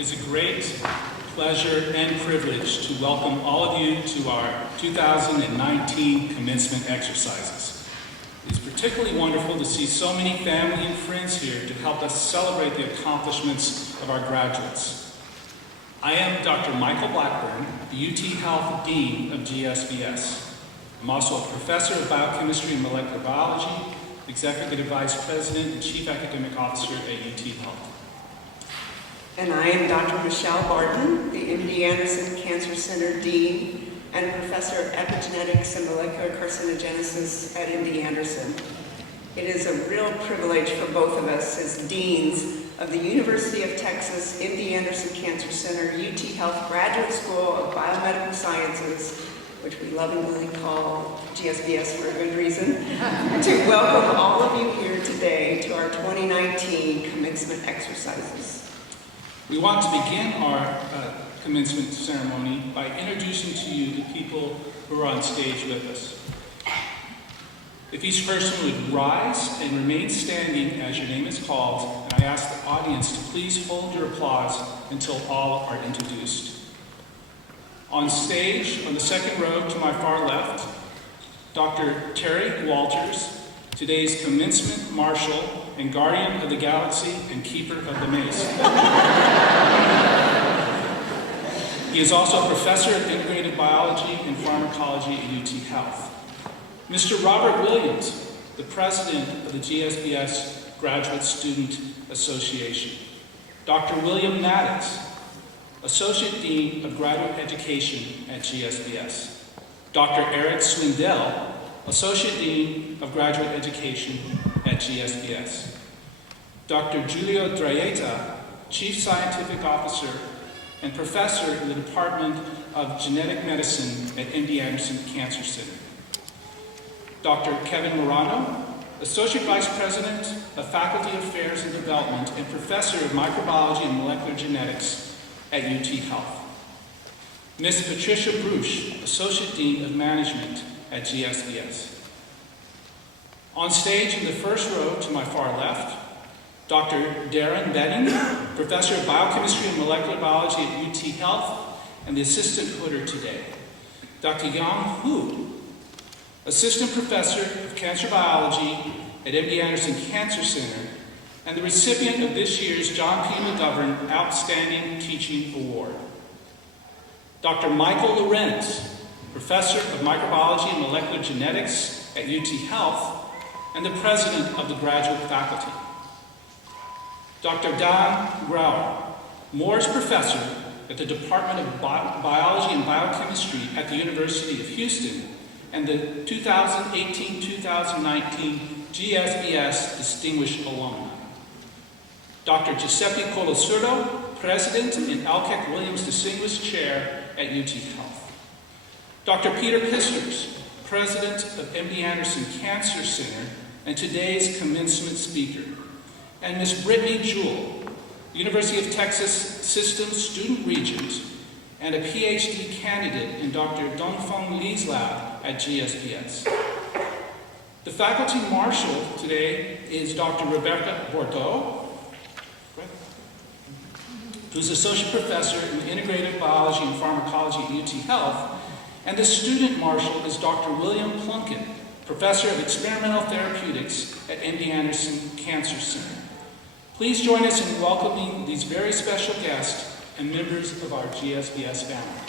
is a great pleasure and privilege to welcome all of you to our 2019 commencement exercises. It's particularly wonderful to see so many family and friends here to help us celebrate the accomplishments of our graduates. I am Dr. Michael Blackburn, the UT Health Dean of GSBS. I'm also a professor of biochemistry and molecular biology, executive vice president and chief academic officer at UT Health. And I am Dr. Michelle Barton, the MD Anderson Cancer Center Dean and professor of epigenetics and molecular carcinogenesis at MD Anderson. It is a real privilege for both of us as deans of the University of Texas MD Anderson Cancer Center UT Health Graduate School of Biomedical Sciences, which we lovingly call GSBS for a good reason, to welcome all of you here today to our 2019 commencement exercises. We want to begin our commencement ceremony by introducing to you the people who are on stage with us. If each person would rise and remain standing as your name is called, and I ask the audience to please hold your applause until all are introduced. On stage, on the second row to my far left, Dr. Terry Walters, today's commencement marshal and guardian of the galaxy and keeper of the mace. He is also a professor of integrated biology and pharmacology at UT Health. Mr. Robert Williams, the president of the GSBS Graduate Student Association. Dr. William Maddox, Associate Dean of Graduate Education at GSBS. Dr. Eric Swindell, Associate Dean of Graduate Education at GSBS. Dr. Giulio Draieta, Chief Scientific Officer and Professor in the Department of Genetic Medicine at MD Anderson Cancer Center. Dr. Kevin Morano, Associate Vice President of Faculty Affairs and Development and Professor of Microbiology and Molecular Genetics at UT Health. Ms. Patricia Bruch, Associate Dean of Management at GSBS. On stage in the first row to my far left, Dr. Darren Betting, Professor of Biochemistry and Molecular Biology at UT Health and the Assistant Hooder today. Dr. Yang Hu, Assistant Professor of Cancer Biology at MD Anderson Cancer Center and the recipient of this year's John P. McGovern Outstanding Teaching Award. Dr. Michael Lorenz, Professor of Microbiology and Molecular Genetics at UT Health and the President of the Graduate Faculty. Dr. Don Grauer, Morris Professor at the Department of Biology and Biochemistry at the University of Houston and the 2018-2019 GSBS Distinguished Alumni. Dr. Giuseppe Colasurdo, President and Alkek Williams Distinguished Chair at UT Health. Dr. Peter Pisters, President of MD Anderson Cancer Center and today's commencement speaker. And Ms. Brittany Jewell, University of Texas Systems Student Regent and a PhD candidate in Dr. Dongfeng Li's lab at GSBS. The faculty marshal today is Dr. Rebecca Bordeaux, who's Associate Professor in Integrative Biology and Pharmacology at UT Health, and the student marshal is Dr. William Plunkett, Professor of Experimental Therapeutics at MD Anderson Cancer Center. Please join us in welcoming these very special guests and members of our GSBS family.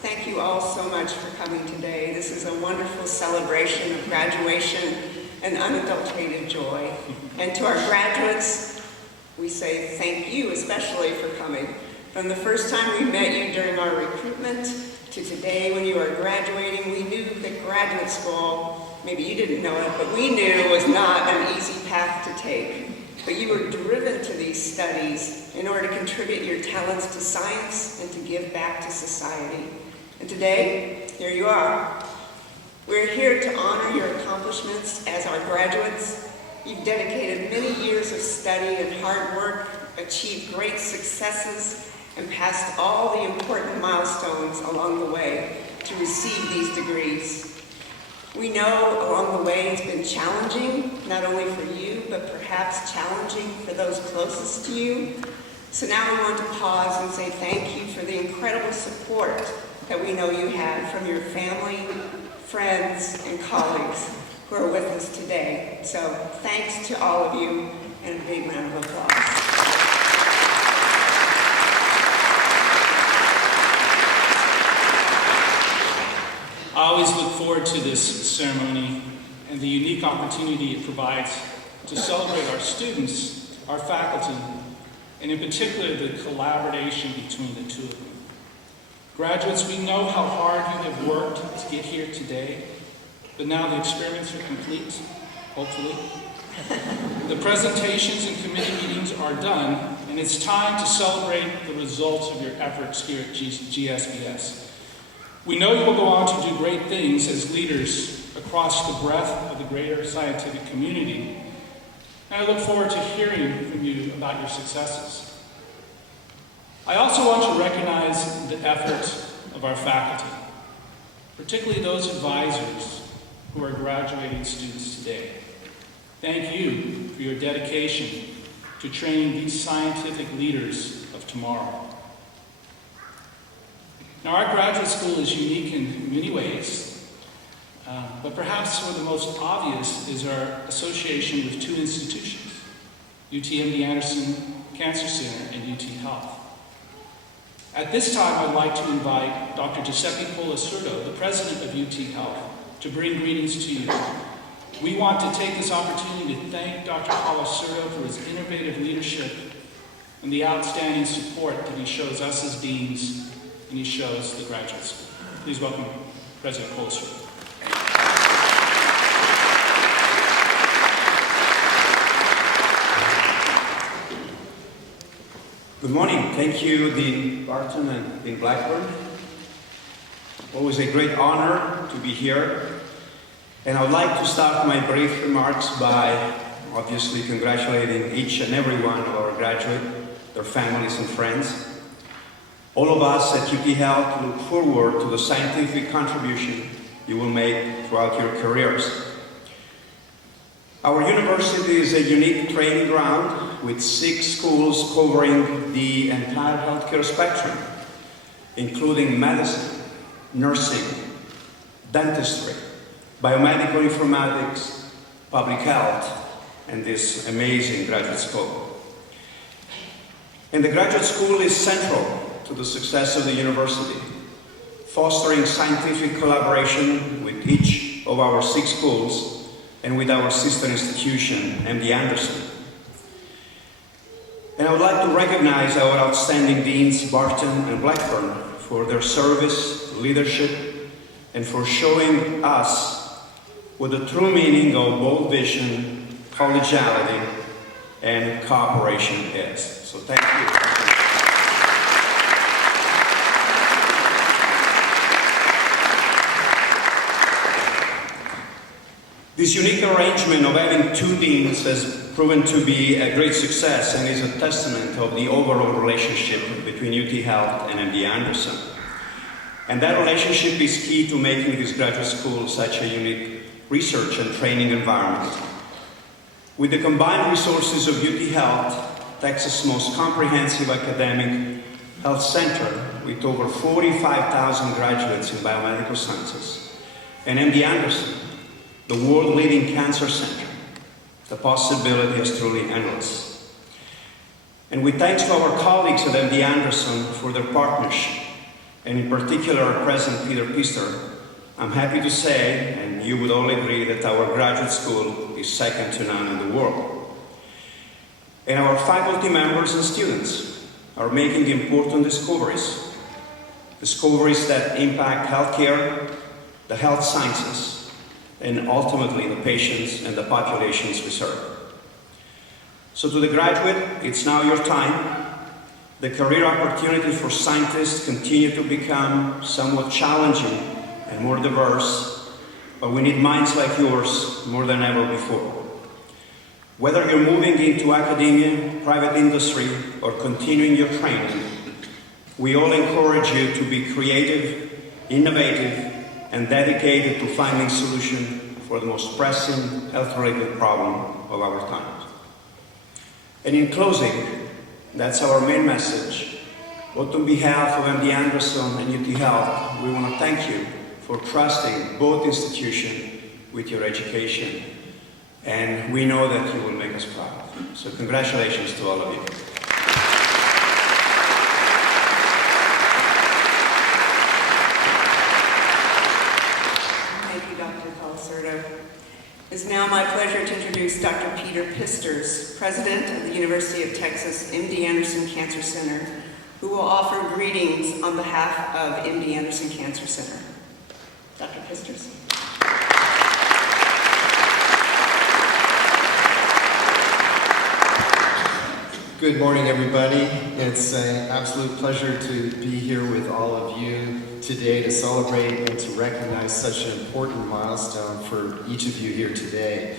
Thank you all so much for coming today. This is a wonderful celebration of graduation and unadulterated joy. And to our graduates, we say thank you especially for coming. From the first time we met you during our recruitment to today when you are graduating, we knew that graduate school, maybe you didn't know it, but we knew was not an easy path to take. But you were driven to these studies in order to contribute your talents to science and to give back to society. And today, here you are. We're here to honor your accomplishments as our graduates. You've dedicated many years of study and hard work, achieved great successes, and passed all the important milestones along the way to receive these degrees. We know along the way it's been challenging, not only for you, but perhaps challenging for those closest to you. So now we want to pause and say thank you for the incredible support that we know you have from your family, friends, and colleagues who are with us today. So thanks to all of you, and a big round of applause. I always look forward to this ceremony and the unique opportunity it provides to celebrate our students, our faculty, and in particular the collaboration between the two of them. Graduates, we know how hard you have worked to get here today, but now the experiments are complete, hopefully. The presentations and committee meetings are done, and it's time to celebrate the results of your efforts here at GSBS. We know you will go on to do great things as leaders across the breadth of the greater scientific community, and I look forward to hearing from you about your successes. I also want to recognize the effort of our faculty, particularly those advisors who are graduating students today. Thank you for your dedication to training these scientific leaders of tomorrow. Now, our graduate school is unique in many ways, but perhaps one of the most obvious is our association with two institutions, UTMD Anderson Cancer Center and UT Health. At this time, I'd like to invite Dr. Giuseppe Polasurdo, the president of UT Health, to bring greetings to you. We want to take this opportunity to thank Dr. Polasurdo for his innovative leadership and the outstanding support that he shows us as deans and he shows the graduate school. Please welcome President Polasurdo. Good morning. Thank you, Dean Barton and Dean Blackburn. Always a great honor to be here. And I would like to start my brief remarks by obviously congratulating each and every one of our graduates, their families and friends. All of us at UT Health look forward to the scientific contribution you will make throughout your careers. Our university is a unique training ground with 6 schools covering the entire healthcare spectrum, including medicine, nursing, dentistry, biomedical informatics, public health, and this amazing graduate school. And the graduate school is central to the success of the university, fostering scientific collaboration with each of our 6 schools and with our sister institution, MD Anderson. And I would like to recognize our outstanding deans, Barton and Blackburn, for their service, leadership, and for showing us what the true meaning of bold vision, collegiality, and cooperation is. So thank you. This unique arrangement of having 2 deans has proven to be a great success and is a testament of the overall relationship between UT Health and MD Anderson. And that relationship is key to making this graduate school such a unique research and training environment. With the combined resources of UT Health, Texas' most comprehensive academic health center with over 45,000 graduates in biomedical sciences, and MD Anderson, the world-leading cancer center, the possibility is truly endless. And with thanks to our colleagues at MD Anderson for their partnership, and in particular our President Peter Pister, I'm happy to say, and you would all agree, that our graduate school is second to none in the world. And our faculty members and students are making important discoveries that impact healthcare, the health sciences, and ultimately the patients and the populations we serve. So to the graduate, it's now your time. The career opportunities for scientists continue to become somewhat challenging and more diverse, but we need minds like yours more than ever before. Whether you're moving into academia, private industry, or continuing your training, We all encourage you to be creative, innovative, and dedicated to finding solutions for the most pressing health-related problem of our times. And in closing, that's our main message. But on behalf of MD Anderson and UT Health, we want to thank you for trusting both institutions with your education. And we know that you will make us proud. So congratulations to all of you. Thank you, Dr. Colasurdo. It's now my pleasure to introduce Dr. Peter Pisters, President of the University of Texas MD Anderson Cancer Center, who will offer greetings on behalf of MD Anderson Cancer Center. Dr. Pisters. Good morning, everybody. It's an absolute pleasure to be here with all of you today to celebrate and to recognize such an important milestone for each of you here today.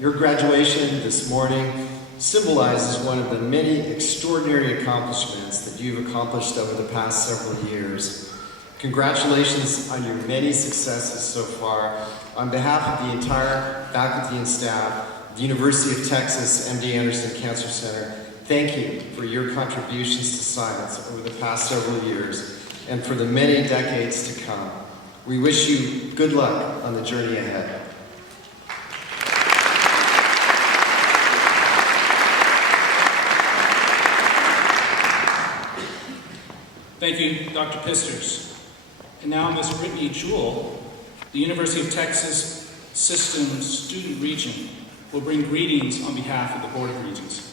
Your graduation this morning symbolizes one of the many extraordinary accomplishments that you've accomplished over the past several years. Congratulations on your many successes so far. On behalf of the entire faculty and staff, the University of Texas MD Anderson Cancer Center, thank you for your contributions to science over the past several years and for the many decades to come. We wish you good luck on the journey ahead. Thank you, Dr. Pisters. And now Ms. Brittany Jewell, the University of Texas Systems Student Regent, will bring greetings on behalf of the Board of Regents.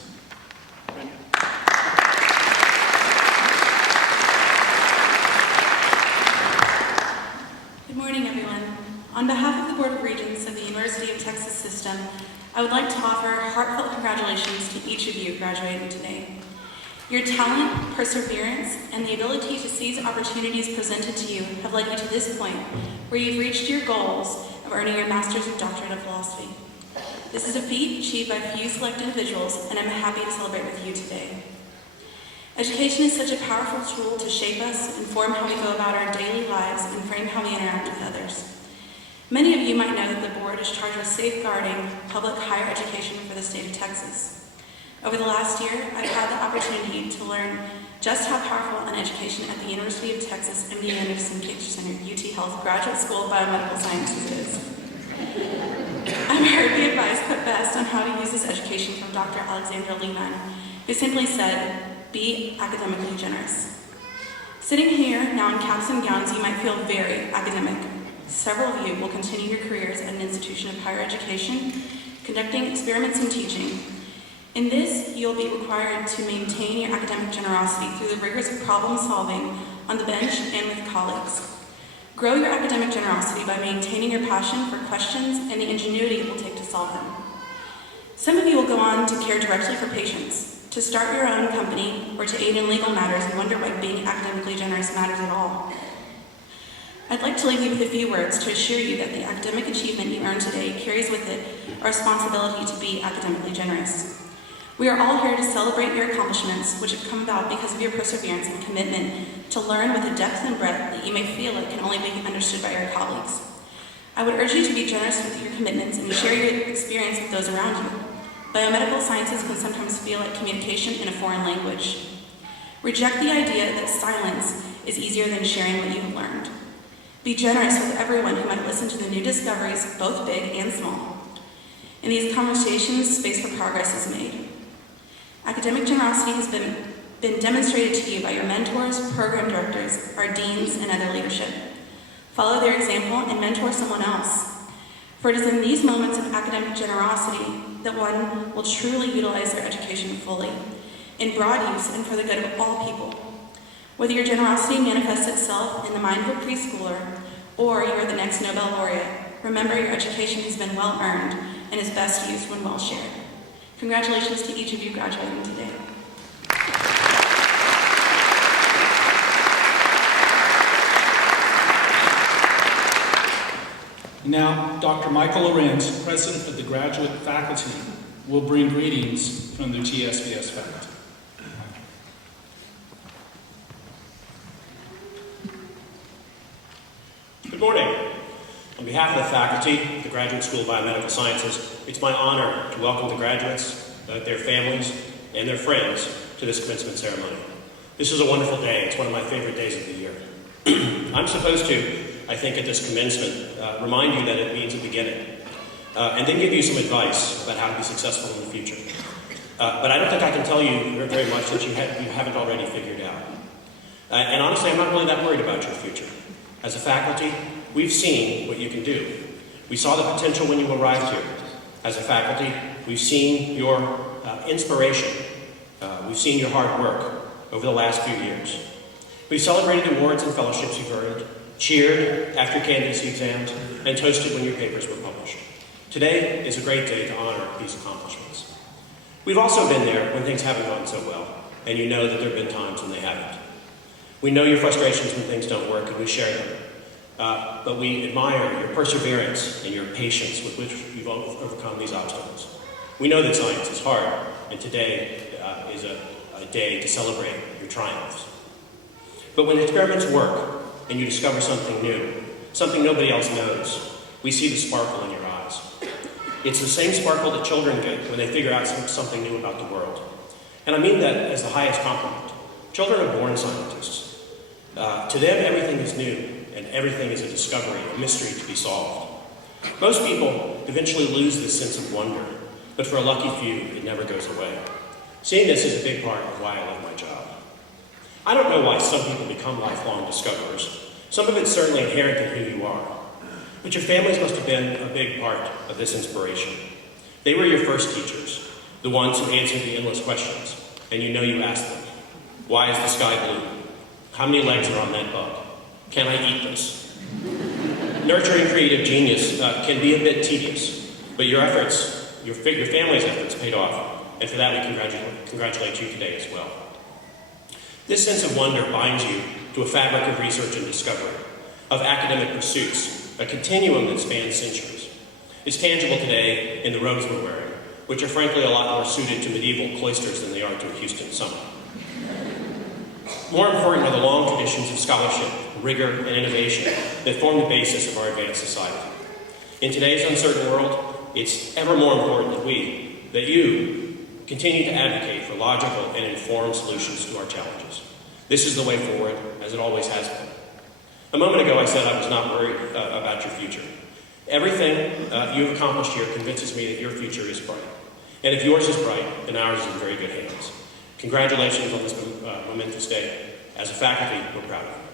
Good morning, everyone. On behalf of the Board of Regents of the University of Texas System, I would like to offer heartfelt congratulations to each of you graduating today. Your talent, perseverance, and the ability to seize opportunities presented to you have led you to this point, where you've reached your goals of earning your Master's and Doctorate of Philosophy. This is a feat achieved by few select individuals, and I'm happy to celebrate with you today. Education is such a powerful tool to shape us, inform how we go about our daily lives, and frame how we interact with others. Many of you might know that the board is charged with safeguarding public higher education for the state of Texas. Over the last year, I've had the opportunity to learn just how powerful an education at the University of Texas MD Anderson Cancer Center, UT Health Graduate School of Biomedical Sciences is. I've heard the advice put best on how to use this education from Dr. Alexandra Lehman, who simply said, be academically generous. Sitting here now in caps and gowns, you might feel very academic. Several of you will continue your careers at an institution of higher education, conducting experiments and teaching. In this, you'll be required to maintain your academic generosity through the rigors of problem solving on the bench and with colleagues. Grow your academic generosity by maintaining your passion for questions and the ingenuity it will take to solve them. Some of you will go on to care directly for patients, to start your own company, or to aid in legal matters and wonder why being academically generous matters at all. I'd like to leave you with a few words to assure you that the academic achievement you earn today carries with it a responsibility to be academically generous. We are all here to celebrate your accomplishments, which have come about because of your perseverance and commitment to learn with a depth and breadth that you may feel it can only be understood by your colleagues. I would urge you to be generous with your commitments and share your experience with those around you. Biomedical sciences can sometimes feel like communication in a foreign language. Reject the idea that silence is easier than sharing what you've learned. Be generous with everyone who might listen to the new discoveries, both big and small. In these conversations, space for progress is made. Academic generosity has been demonstrated to you by your mentors, program directors, our deans, and other leadership. Follow their example and mentor someone else. For it is in these moments of academic generosity that one will truly utilize their education fully, in broad use and for the good of all people. Whether your generosity manifests itself in the mind of a preschooler or you are the next Nobel laureate, remember your education has been well earned and is best used when well shared. Congratulations to each of you graduating today. Now, Dr. Michael Lorenz, President of the Graduate Faculty, will bring greetings from the GSBS faculty. Good morning. On behalf of the faculty of the Graduate School of Biomedical Sciences, it's my honor to welcome the graduates, their families, and their friends to this commencement ceremony. This is a wonderful day. It's one of my favorite days of the year. I'm supposed to, I think, at this commencement, remind you that it means a beginning, and then give you some advice about how to be successful in the future. But I don't think I can tell you very much that you haven't already figured out. And honestly, I'm not really that worried about your future. As a faculty, we've seen what you can do. We saw the potential when you arrived here. As a faculty, we've seen your inspiration. We've seen your hard work over the last few years. We've celebrated awards and fellowships you've earned, cheered after candidacy exams, and toasted when your papers were published. Today is a great day to honor these accomplishments. We've also been there when things haven't gone so well, and you know that there have been times when they haven't. We know your frustrations when things don't work, and we share them. But we admire your perseverance and your patience with which you've overcome these obstacles. We know that science is hard, and today is a day to celebrate your triumphs. But when experiments work, and you discover something new, something nobody else knows, we see the sparkle in your eyes. It's the same sparkle that children get when they figure out something new about the world. And I mean that as the highest compliment. Children are born scientists. To them, everything is new, and everything is a discovery, a mystery to be solved. Most people eventually lose this sense of wonder, but for a lucky few, it never goes away. Seeing this is a big part of why I love my job. I don't know why some people become lifelong discoverers. Some of it's certainly inherent in who you are. But your families must have been a big part of this inspiration. They were your first teachers, the ones who answered the endless questions, and you know you asked them. Why is the sky blue? How many legs are on that bug? Can I eat this? Nurturing creative genius can be a bit tedious, but your efforts, your family's efforts paid off, and for that we congratulate you today as well. This sense of wonder binds you to a fabric of research and discovery, of academic pursuits, a continuum that spans centuries. It's tangible today in the robes we're wearing, which are frankly a lot more suited to medieval cloisters than they are to a Houston summer. More important are the long traditions of scholarship, rigor, and innovation that form the basis of our advanced society. In today's uncertain world, it's ever more important that you continue to advocate for logical and informed solutions to our challenges. This is the way forward, as it always has been. A moment ago, I said I was not worried about your future. Everything you've accomplished here convinces me that your future is bright. And if yours is bright, then ours is in very good hands. Congratulations on this momentous day. As a faculty, we're proud of you.